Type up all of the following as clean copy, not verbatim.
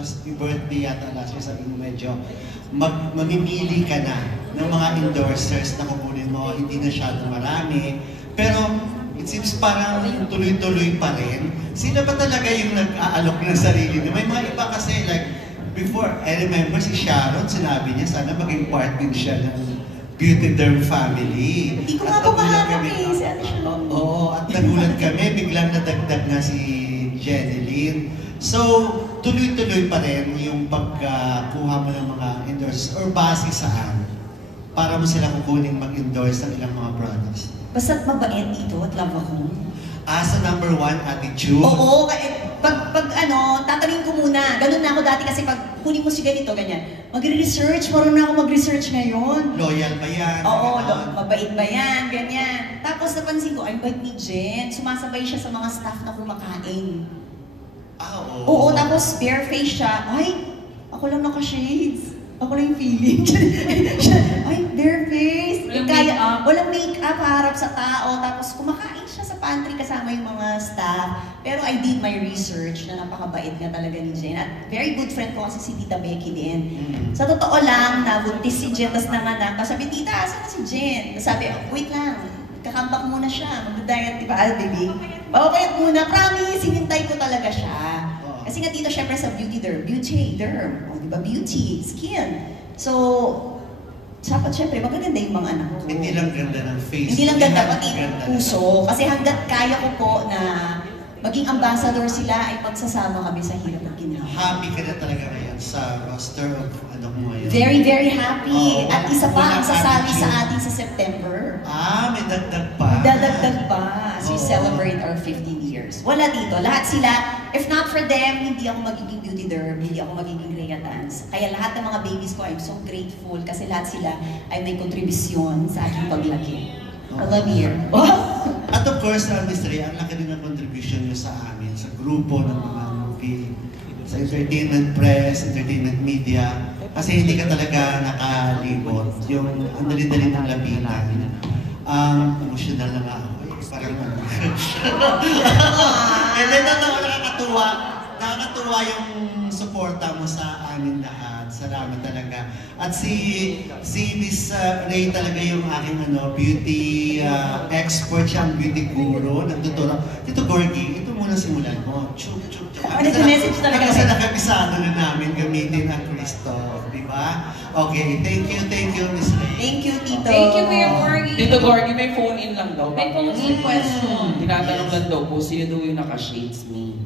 was yung birthday yata last year, sabi mo medyo mamimili ka na ng mga endorsers na kukunin mo, hindi na masyado marami. Pero it seems parang tuloy-tuloy pa rin. Sino ba talaga yung nag-aalok ng sarili niya? May mga iba kasi like, before, I remember si Sharon, sinabi niya, sana maging part din siya ng Beauty Derm family. Hindi ko nga po mahanap eh, si Ate Sharon. Oo, at nagulat kami, biglang nadagdag na si Jeneline. So, tuloy-tuloy pa rin yung pagkuha mo ng mga endorse or base saan para mo sila kukuning mag-endorse ng ilang mga products. Basta't mabait dito at love ako. Sa number 1, attitude. Oo, pag tatanungin ko muna. Ganun na ako dati kasi pag kunin mo si ganito, ganyan. Magre-research, marunong na ako mag-research ngayon. Loyal ba yan? Oo, mabait ba yan, ganyan. Tapos napansin ko, ay bait ni Jen. Sumasabay siya sa mga staff na kumakain. Oo. Oo, tapos bare face siya. Ay, ako lang naka-shades. Ako lang yung feeling. Ay, bare face. Walang make-up, harap sa tao. Tapos kumakain siya sa pantry kasama yung mga staff. Pero I did my research na napakabait nga talaga ni Jen. At very good friend ko kasi si Tita Becky din. Sa totoo lang, nabuntis si Jen, tapos nanganak. Tapos sabi, Tita, asan na si Jen? Tapos sabi, wait lang, kakambak muna siya. Mag-diet, di ba, baby? Papapayat muna, promise, hinintay ko talaga siya. Kasi nga dito, syempre sa beauty derm. O, di ba, beauty, skin. So, dapat syempre, magaganda yung mga anak ko. Hindi lang ganda ng face. Hindi lang ganda, pati puso. Kasi hanggat kaya ko po na maging ambassador sila ay pagsasama kami sa hirap at ginhawa. Happy ka na talaga ngayon sa roster of ano mo ngayon? Very, very happy. At isa pa ang sasali sa atin sa September. May dagdag pa. Dadagdag pa as we celebrate our 15 years. Wala dito. Lahat sila, if not for them, hindi ako magiging beauty derm, hindi ako magiging Rhea Dance. Kaya lahat ng mga babies ko, I'm so grateful kasi lahat sila ay may kontribusyon sa aking paglaki. I love you. At of course, Miss Rhea, ang laki rin ng contribution niyo sa amin, sa grupo ng mga movie, sa entertainment press, entertainment media. Kasi hindi ka talaga nakalibot. Yung ang dali-dali ng labinan. Emotional na nga ako. Parang and then nakakatuwa yung suporta mo sa amin lahat. Salamat talaga. At si Miss Ray talaga yung aking beauty expert, siyang beauty guru, nagtuturo. Tito Gorgie, ito muna simulan mo. Nag-message talaga. Kasi nakabisado na namin gamitin ang Cristo. Di ba? Okay, thank you, Miss Ray. Thank you, Tito. Thank you, Kuya Gorgie. Tito Gorgie, may phone-in lang daw. May phone-in question. Tinatanong lang daw po, sino daw yung naka-shades me?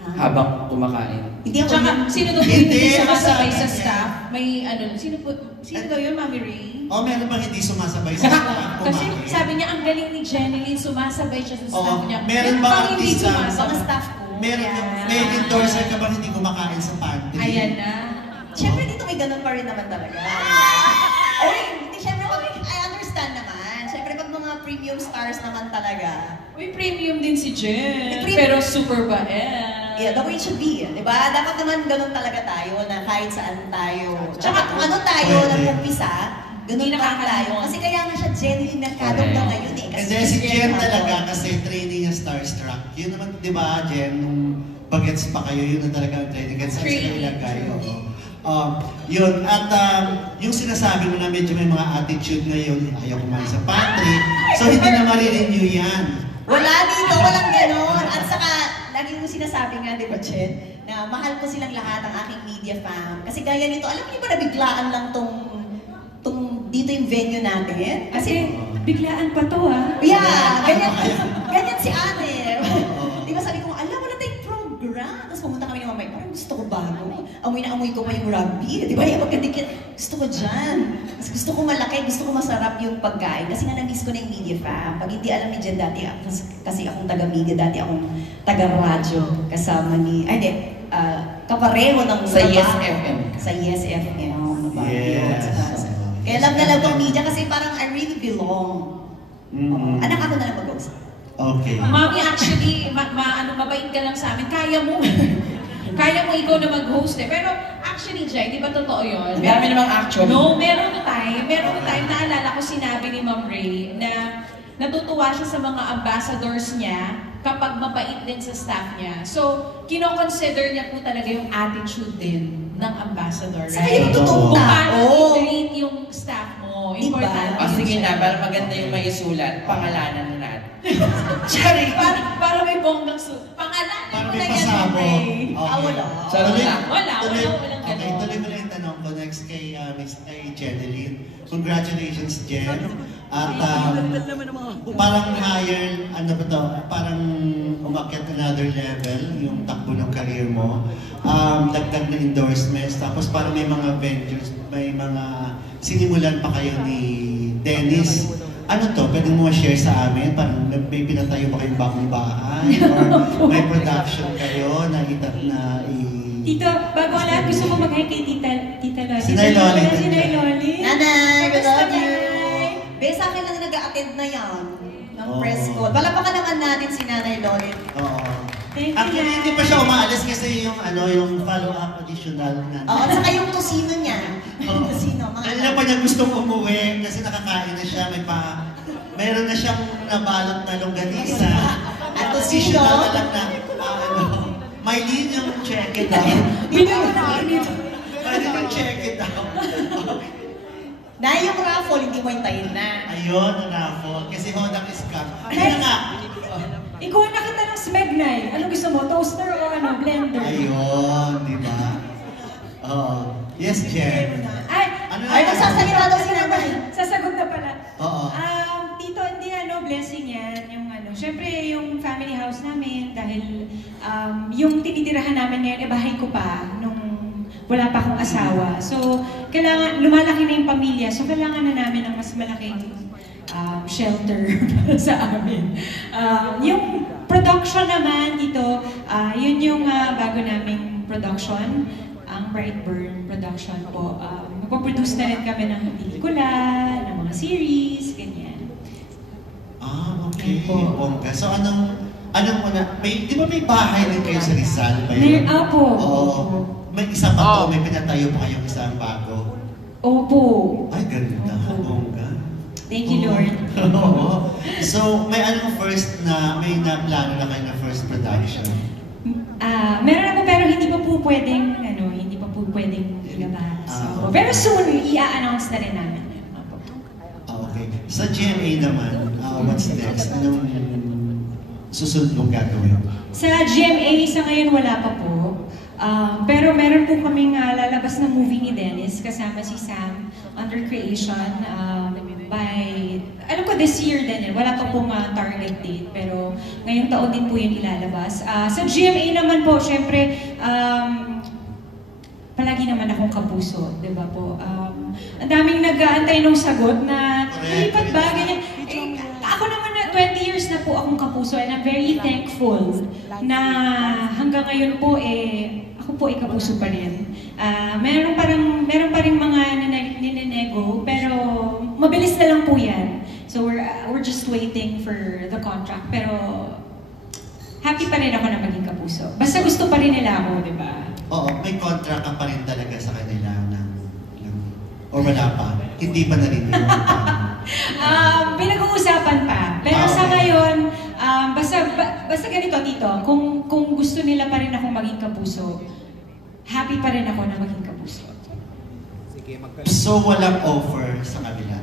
Habang kumakain. Hindi ako Tsaka, sino daw hindi sumasabay sa Sabi staff? May sino daw yun, Mami Ray? Meron bang hindi sumasabay sa staff? Kasi sabi niya, ang galing ni Jeneline, sumasabay siya sa staff niya. Meron bang hindi artista? mga staff ko. May endorser ka bang hindi kumakain sa pantry? Ayan na. Siyempre dito may ganun pa rin naman talaga. Ay, hindi, siyempre, I understand naman. Siyempre, pag mga premium stars naman talaga. Uy, premium din si Jen. May Pero super bael. Yeah, the way it should be, di ba? Dapat naman ganun talaga tayo na kahit saan tayo. Tsaka kung ano tayo nag-umpisa, ganun lang tayo. Kasi kaya nga siya genuine merkado hanggang ngayon eh. And then si Jen talaga kasi training niya starstruck. Yun naman, di ba, Jen, nung bagets pa kayo, yun na talaga ang training. Kasi saan sila ilagay, yun. At yung sinasabi mo na medyo may mga attitude ngayon, ayaw kumain sa pantry. So hindi na marirenew yan. Wala dito, walang ganon. At saka, lagi mo sinasabi nga, di ba, Chen, na mahal ko silang lahat, ang aking media fam. Kasi gaya nito, alam niyo ba na biglaan lang dito yung venue natin? Kasi biglaan pa to Yeah, ganyan si Ate. Di ba sabi ko, alam, wala tayong program. Tapos pumunta kami ng mamay, parang gusto ko bago. Amoy na amoy ko pa yung rugby. Di ba, yung magkadikit, gusto ko dyan. Kasi gusto ko malaki, gusto ko masarap yung pagkain. Kasi nga na-miss ko na yung media fam. Pag hindi alam ni Jen dati, kasi akong taga-media, dati akong taga-radyo. Kasama ni, kapareho ng Sa Yes FM. Sa Yes FM. Yes. Kaya alam na lang kong media kasi parang I really belong. Anak ako na lang mag-host. Okay. Mami, actually, mabait ka lang sa amin. Kaya mo. Kaya mo ikaw na mag-host eh. Pero actually, Jai, di ba totoo yun? Ang dami namang actually. No, meron na time, naalala ko sinabi ni Ma'am Ray na natutuwa siya sa mga ambassadors niya kapag mabait din sa staff niya. So, kino-consider niya po talaga yung attitude din ng ambassador, Sa kanya right? totoong Kung paano tao. i-treat yung staff mo. Diba? Importante. Sige yun na, siya. para maganda yung may isulat, pangalanan na natin. Sorry. Para may bonggang Pangalanan Para mo may na yan, pasabog. Ray. Wala. Sarap Tuloy- na. Walang Okay, ganun. tuloy mo na yung tanong ko next kay Jeneline. Congratulations, Jen. At parang higher, ano ba to, parang umakyat another level yung takbo ng career mo. Dagdag na endorsements, tapos parang may mga ventures, may mga sinimulan pa kayo ni Dennis. Ano to? Pwede mo ma-share sa amin? Parang may pinatayo ba kayong bagong bahay? Or may production kayo na Tito, bago ang lahat, gusto ko mag-hi kay Tita Loli. Si Nay Loli. Si Nay Loli. Nanay, we Kamusta, love you. Nay? Be, sa akin lang nag-a-attend na yan ng Oo. press call. Palapakan naman natin si Nanay Loli. Oo. Thank you, Actually, hindi Nay. pa siya umaalis kasi yung follow-up additional na. Oo, at saka yung tosino niya. Yung tosino, mga Alam pa niya gustong umuwi kasi nakakain na siya, mayroon na siyang nabalot na longganisa. At Additional tosino. na lang na, may lead yung check it out. Bigay ko na ako dito. Pwede yung check it out. Na yung raffle, hindi mo hintayin na. Ayun, ang raffle. Kasi hodang scam. Kaya nga. Ikaw na kita ng smeg, Nay. Ano gusto mo? Toaster o ano? Blender? Ayun, di ba? Oo. Yes, Jen. Ay, nagsasalita daw si Nanay. Sasagot na pala. Oo. Tito, hindi blessing yan. Yung syempre yung family house namin dahil yung tinitirahan namin ngayon, bahay ko pa nung wala pa akong asawa. So, kailangan, lumalaki na yung pamilya. So, kailangan na namin ng mas malaking shelter sa amin. Yung production naman dito, yun yung bago naming production, ang Brightburn production po. Magpaproduce na rin kami ng pelikula, ng mga series, ganyan. Okay. Opo. Bongga. So, anong una? Di ba may bahay rin kayo sa Rizal ba yun? Opo. Oo. May isa pa to, may pinatayo pa kayong isang bago. Opo. Ay, ganda. Opo. Bongga. Thank you, Lord. Oo. So, may may na-plano na kayo na first production? Meron ako pero hindi pa po pwedeng, hindi pa po pwedeng ilabas. Okay. Pero soon, i-announce na rin namin. Opo. Okay. Sa GMA naman, what's next? Anong susunod mong gagawin? Sa GMA, sa ngayon wala pa po. Pero meron po kaming lalabas na movie ni Dennis kasama si Sam under creation alam ko this year din. Wala pa pong target date pero ngayong taon din po yun ilalabas. Sa GMA naman po, syempre, palagi naman akong kapuso, di ba po? Ang daming nag-aantay ng sagot na lipat ba, ganyan. Ako naman na 20 years na po akong kapuso and I'm very thankful na hanggang ngayon po ako po kapuso pa rin. Meron pa rin mga ninenego pero mabilis na lang po yan. So we're just waiting for the contract pero happy pa rin ako na maging kapuso. Basta gusto pa rin nila ako, di ba? Oo, may contract ka pa rin talaga sa kanila o wala pa? Hindi pa narinig. Pinag-uusapan pa. Pero sa Okay. ngayon, basta ganito, Tito, kung gusto nila pa rin akong maging kapuso, happy pa rin ako na maging kapuso. So, walang offer sa kabila?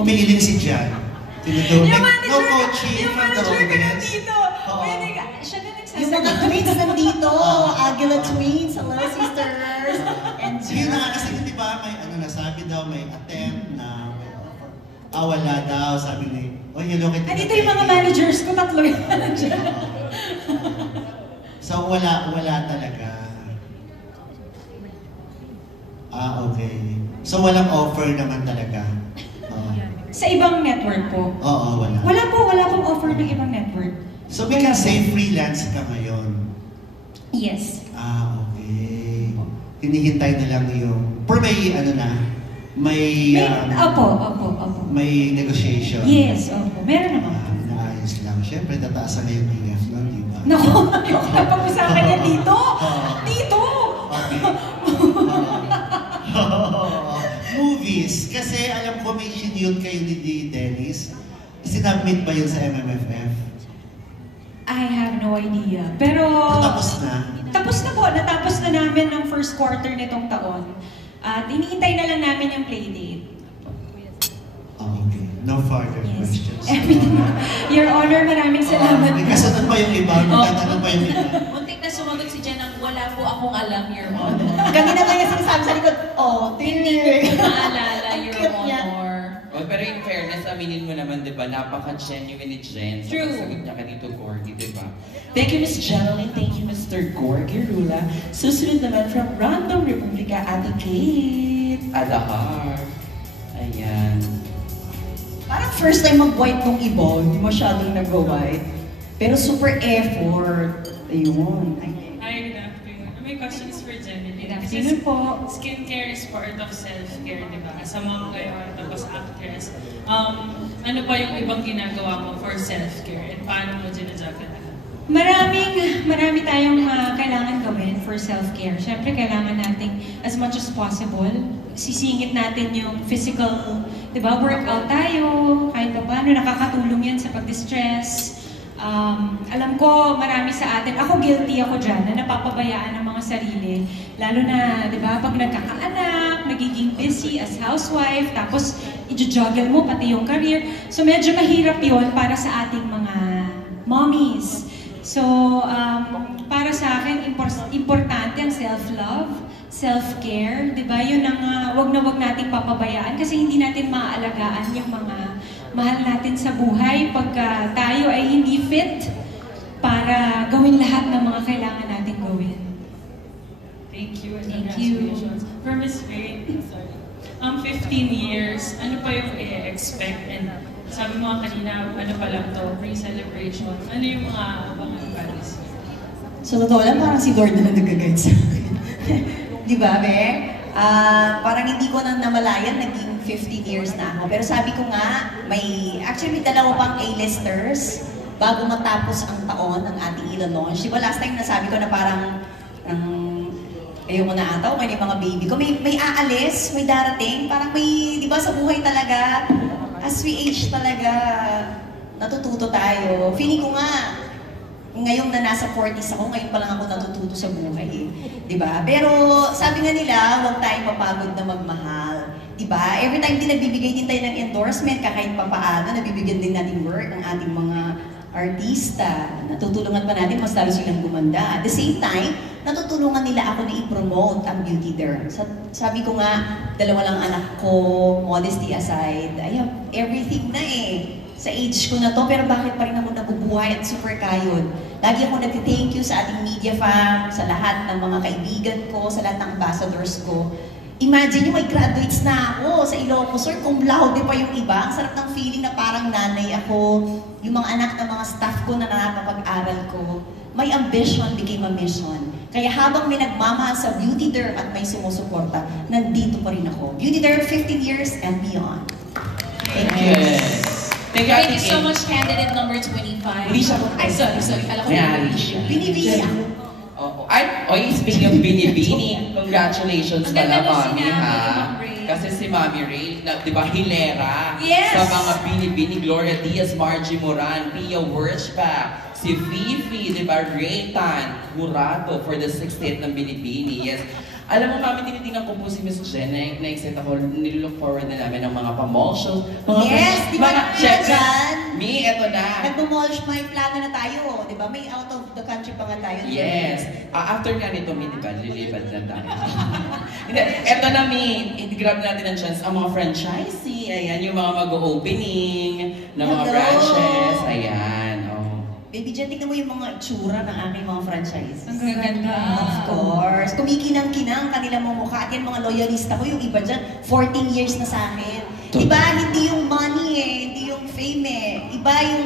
Umiiling si Jan. Yung No manager, coaching yung from the manager ka ng audience. Tito. Oo. Pwede ka, siya na Yung mga nagsasagot. twins nandito. Aguila twins. Hello, sisters. And Yun na nga kasi di ba may nasabi daw may attempt na may offer. Wala daw, sabi ni, hello kita. Dito yung mga managers ko, tatlo yung manager. So wala talaga. Okay. So walang offer naman talaga. Sa ibang network po. Oo, wala. Wala pong offer ng ibang network. So we can say freelance ka ngayon. Yes. Okay. Hinihintay na lang yung, pero may may negotiation. Yes, opo. Meron naman. Naayos lang. Siyempre, tataasan na yung PF nun, di ba? Naku, ayoko na pag-usapan niya dito. Dito! Okay. Movies. Kasi alam ko may sinune kayo ni Dennis. Sinubmit ba yun sa MMFF? idea. Pero... Tapos na. Tapos na po. Natapos na namin ng first quarter nitong taon. At iniintay na lang namin yung playdate. Okay. No further Yes. questions. Your Honor, maraming salamat. May kasunod pa yung iba. May tatanong pa yung iba. Muntik na sumagot si Jen ng wala po akong alam, Your Honor. Kanina nga yung sinasabi sa likod, oh, Hindi ko dear. maalala, Your Cute niya. Honor. Oh, pero in fairness, aminin mo naman, di ba, napaka-genuine ni Jen. So, True. sagot niya ka dito, Gorgie, di ba? Thank you, Miss Jeneline. Thank you, Mr. Gorgie Rula. Susunod naman from Random Republica, Ate Kate Adahar. Ayan. Parang first time mag-white nung iba, hindi masyadong nag-white. Pero super effort. Ayun. Hi, good afternoon. My question is for Jenny. Good afternoon po. Skincare is part of self-care, di ba? As a mom ngayon, tapos actress. Ano pa yung ibang ginagawa mo for self-care? And paano mo ginajuggle? Marami tayong kailangan gawin for self-care. Siyempre, kailangan nating as much as possible, sisingit natin yung physical, di ba, workout tayo, kahit pa paano, nakakatulong yan sa pag-distress. Alam ko, marami sa atin, ako guilty ako dyan, na napapabayaan ng mga sarili. Lalo na, di ba, pag nagkakaanak, nagiging busy as housewife, tapos i-juggle mo pati yung career. So medyo mahirap yon para sa ating mga mommies. So, para sa akin, importante ang self-love, self-care, di ba? Yun ang wag na wag nating papabayaan kasi hindi natin maaalagaan yung mga mahal natin sa buhay pagka tayo ay hindi fit para gawin lahat ng mga kailangan nating gawin. Thank you and Thank you. congratulations. For Miss Faye, 15 years, ano pa yung i-expect? And sabi mo kanina, ano pa lang to, pre-celebration. Ano yung mga abangan pa this year? So, totoo lang, parang si Lord na nag-guide sa akin. Di ba, Be? Parang hindi ko na namalayan, naging 15 years na ako. Pero sabi ko nga, actually may dalawa pang A-listers bago matapos ang taon ng ating ila-launch. Di ba last time nasabi ko na parang ayoko na ata, okay na yung mga baby ko. May aalis, may darating, parang may, di ba sa buhay talaga, as we age talaga, natututo tayo. Feeling ko nga, ngayong na nasa 40s ako, ngayon pa lang ako natututo sa buhay eh. Diba? Pero sabi nga nila, huwag tayong mapagod na magmahal. Diba? Every time din nagbibigay din tayo ng endorsement, kahit papaano, nabibigyan din natin work ang ating mga artista. Natutulungan pa natin, mas lalo silang gumanda. At the same time, natutulungan nila ako na i-promote ang beauty derm. Sabi ko nga, dalawa lang anak ko, modesty aside, I have everything na eh. Sa age ko na to, pero bakit pa rin ako nabubuhay at super kayod? Lagi ako nag-thank you sa ating media fam, sa lahat ng mga kaibigan ko, sa lahat ng ambassadors ko. Imagine nyo, may graduates na ako sa Ilocos, sir, cum laude pa yung iba. Ang sarap ng feeling na parang nanay ako. Yung mga anak ng mga staff ko na nakakapag-aral ko. My ambition became a mission. Kaya habang may nagmamahal sa beauty derm at may sumusuporta, nandito pa rin ako. Beauty derm, 15 years and beyond. Thank you. Yes. Thank you so much, candidate number 25. Hindi siya. Ay, sorry. Alam ko May-ari siya. Binibili ako. Oo. Speaking of Binibini, congratulations Ang pala, ganda nung Mami, sinabi ni ha? Ma'am Ray. Kasi si Mami Ray, di ba, hilera Yes! sa mga Binibini, Gloria Diaz, Margie Moran, Pia Wurtzbach, si Fifi, di ba, Ray Tan, Murato for the 60th ng Binibini. Yes. Alam mo, Mami, tinitingnan ko po si Miss Jen, na-excite ako, nilook forward na namin ng mga pa-mall shows. Yes, di ba na dyan? Me, eto na. Nag-demolish, may plano na tayo, di ba? May out of the country pa nga tayo. Yes. After nga nito, Mi, di ba, lilipad na tayo. Hindi, eto na, Mi, i-grab natin ang chance ang mga franchisee. Ayan, yung mga mag-opening ng mga Hello. branches. Ayan, oh. Baby Jen, tignan mo yung mga itsura ng aking mga franchise. Ang gaganda. Of course. Kumikinang-kinang kanilang mga mukha. At yan mga loyalista ko, yung iba dyan, 14 years na sa akin. Iba, hindi yung money eh, hindi yung fame eh. Iba yung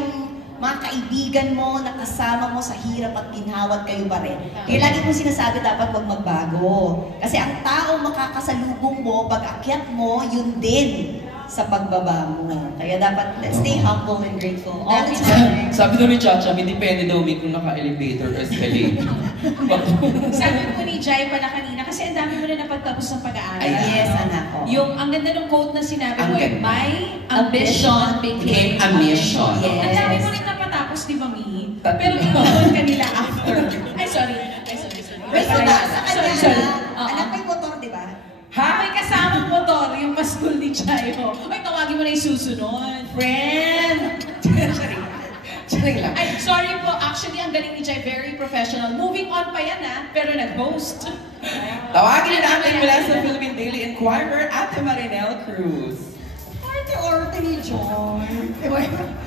mga kaibigan mo, nakasama mo sa hirap at ginhawat kayo pa rin. Kaya lagi kong sinasabi dapat wag magbago. Kasi ang tao makakasalubong mo, pag akyat mo, yun din sa pagbaba mo. Kaya dapat, let's stay humble and grateful all the time. Sabi daw ni Chacha, may depende daw, Mi, kung naka-elevator or escalator. Sabi ko ni Jai pala kanina, kasi ang dami mo na napagtapos ng pag-aaral. Ay, Yes, anak ko. Yung, ang ganda ng quote na sinabi Ang mo, ganda. my ambition became Became a mission. Ang Yes. dami mo rin napatapos, di ba, Mi? Pero inuwan ka nila after. Ay, sorry. Wait, Sorry. sa kanya, Sorry. anak may motor, di ba? Ha? May kasamang motor, yung mas cool ni Chayo. Ay, tawagin mo na yung susunod. Friend! Sorry. Sorry lang. Ay, sorry po. Actually, ang galing ni Chay, very professional. Moving on pa yan pero nag-host. Tawagin na natin mula sa Philippine Daily Inquirer, Ate Marinel Cruz. Arte-arte ni John.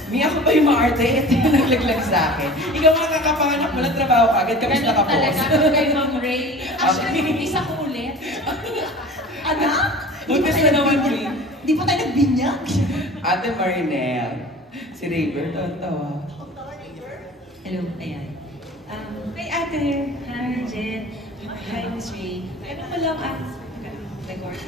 Mi, ako ba yung maarte? Ito yung naglaglag sa akin. Ikaw nga kakapanganak mo ng trabaho agad kami Ganun nakapost. talaga kay Ma'am Ray. Actually, isa ko ulit. Anak? Buntis na naman, Mi. Di pa tayo nagbinyag? Ate Marinel. Si Raver, tawa. Hello, ayan. Hi ate, hi Jen, hi Miss Ray. Ano mo lang record.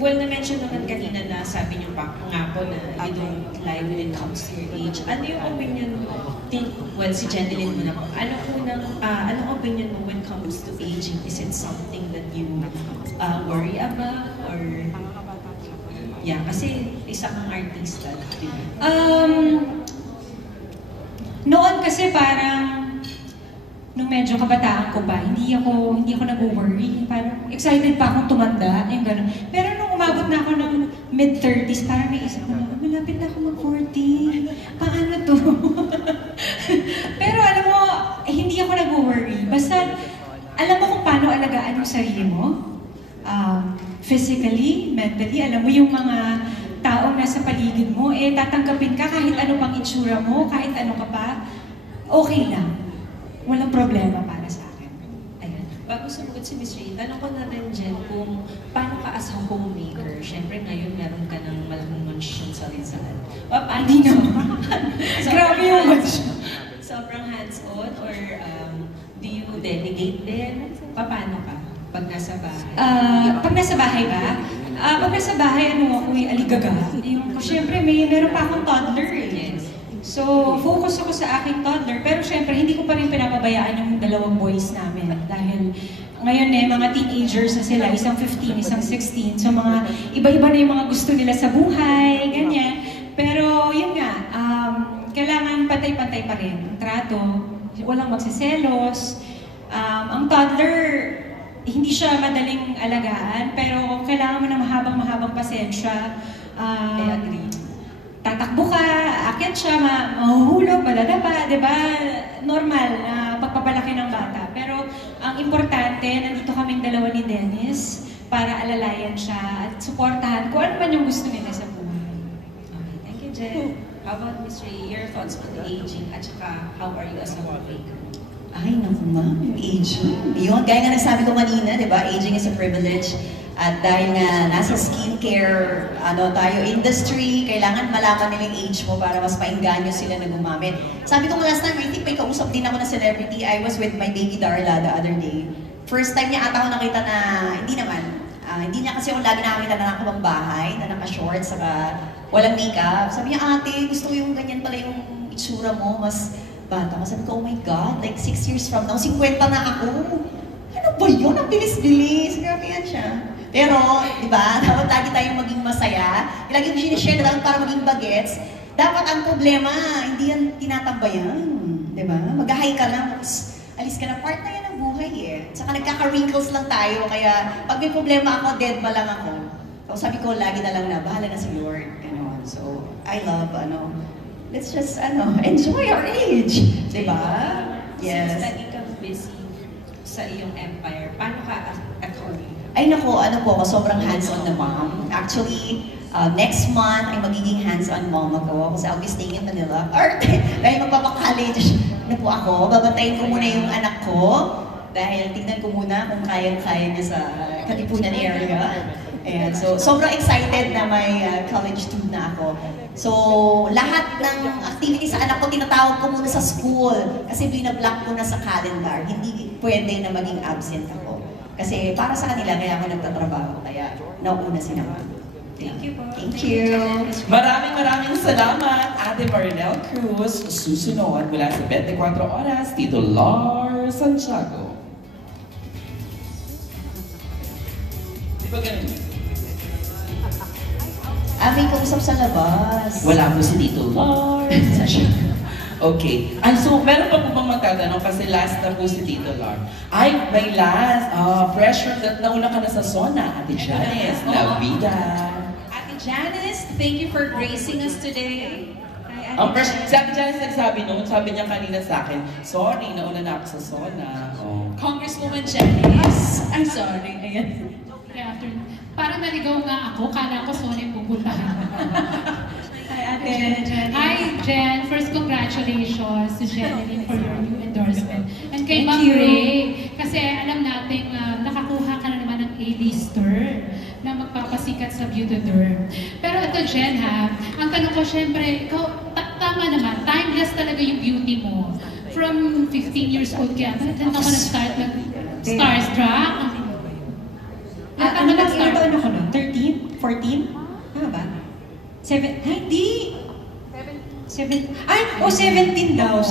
Well, na-mention naman kanina na sabi niyo pa nga po na you don't lie when it comes to your age. Ano yung opinion mo? Well, si Jenilyn mo na po. Anong opinion mo when it comes to aging? Is it something that you worry about? Or yeah, kasi isa kang artista. Noon kasi parang nung medyo kabataan ko pa, hindi ako nag-worry. Parang excited pa akong tumanda, yung gano'n. Pero nung umabot na ako ng mid-30s, parang naisip ko na, malapit na ako mag-40. Paano to? Pero alam mo, hindi ako nag-worry. Basta, alam mo kung paano alagaan yung sarili mo. Physically, mentally, alam mo yung mga taong nasa paligid mo, tatanggapin ka kahit ano pang itsura mo, kahit ano ka pa, okay lang. Walang problema para sa akin. Ayan. Bago sumagot si Miss Ray, tanong ko na rin, Jen, kung paano ka as a homemaker? Siyempre ngayon meron ka ng malaking mansion sa Rizal. Hindi naman. Grabe yung mansion. Sobrang hands-on or do you delegate din? Paano ka pag nasa bahay? Pag nasa bahay ba? Pag nasa bahay, ako aligaga. Siyempre, meron pa akong toddler eh. So, focus ako sa aking toddler, pero syempre, hindi ko pa rin pinapabayaan yung dalawang boys namin. Dahil ngayon mga teenagers na sila, isang 15, isang 16. So, mga iba-iba na yung mga gusto nila sa buhay, ganyan. Pero, yun nga, kailangan pantay-pantay pa rin ang trato. Walang magsiselos. Ang toddler, hindi siya madaling alagaan, pero kailangan mo ng mahabang pasensya. I agree. Tatakbo ka, aakyat siya, mahuhulog, malalaba, di ba? Normal na pagpapalaki ng bata. Pero ang importante, nandito kaming dalawa ni Dennis para alalayan siya at suportahan kung ano man yung gusto nila sa buhay. Okay, thank you, Jen. How about Miss Ray, your thoughts on the aging at saka how are you as a homemaker? Ay, naku ma'am, yung aging. Yun, gaya nga nagsabi ko kanina, di ba? Aging is a privilege. At dahil nga nasa skincare tayo industry, kailangan malaman nila yung age mo para mas maingganyo sila na gumamit. Sabi ko last time, I think may kausap din ako na celebrity. I was with my baby Darla the other day. First time niya ata ako nakita na, hindi niya kasi ako lagi nakakita na nakabang bahay, na naka-shorts, saka walang makeup. Sabi niya, ate, gusto ko yung ganyan pala yung itsura mo, mas bata ko. Sabi ko, oh my God, like 6 years from now, 50 na ako. Ano ba yun? Ang bilis-bilis. Grabe yan siya. Pero, di ba, dapat lagi tayong maging masaya. Lagi ko sinishare na dapat para maging bagets. Dapat ang problema, hindi yan tinatambayan. Di ba? Mag-hi ka lang, tapos alis ka na. Part na yan ng buhay eh. Saka nagkaka-wrinkles lang tayo, kaya pag may problema ako, dead ba lang ako. So sabi ko, lagi na lang na, bahala na si Lord. Ganon. So, I love, let's just, enjoy our age. Di ba? Yes. Since lagi kang busy sa iyong empire, paano ka at home? Ay nako, po ako, sobrang hands-on na mom. Actually, next month ay magiging hands-on mom ako kasi I'll be staying in Manila. Or dahil magpapa-college na po ako, babantayin ko muna yung anak ko dahil tignan ko muna kung kaya-kaya niya sa Katipunan area. Ayan, so sobrang excited na may college student na ako. So, lahat ng activity sa anak ko, tinatawag ko muna sa school kasi binablock ko na sa calendar. Hindi pwede na maging absent ako. Kasi para sa kanila, kaya ako nagtatrabaho. Kaya nauna sila. Thank you po. Thank you. Maraming salamat, Ate Marinel Cruz. Susunod mula sa 24 Oras, Tito Lars Santiago. Di ba ganun? May kausap sa labas. Wala po si Tito Lars Santiago. Okay. Ay, so meron pa po bang magtatanong kasi last na po si Tito Lar. Ay, may last. Pressure that nauna ka na sa Sona, Ate Janice. La vida. Ate Janice, thank you for gracing us today. Ang si Ate Janice nagsabi noon, sabi niya kanina sa akin, sorry, nauna na ako sa Sona. Oh. Congresswoman Janice, I'm sorry. Ayan. Good afternoon. Parang naligaw nga ako, kala ko Sony pupuntahan. Hi, Ate Jen. Hi, Jen. First, congratulations to Jeneline for your new endorsement. And kay Thank Ma'am you. Ray, kasi alam natin nakakuha ka na naman ng A-lister na magpapasikat sa Beautyderm. Pero ito, Jen, ha, ang tanong ko, syempre, ikaw, tama naman, timeless talaga yung beauty mo. From 15 years old kaya, bakit ako na-start starstruck? Ano ba? Ilan taon ako nun? 13? 14? Tama ba? 7? Ay, hindi! 7? Ay, 17 daw.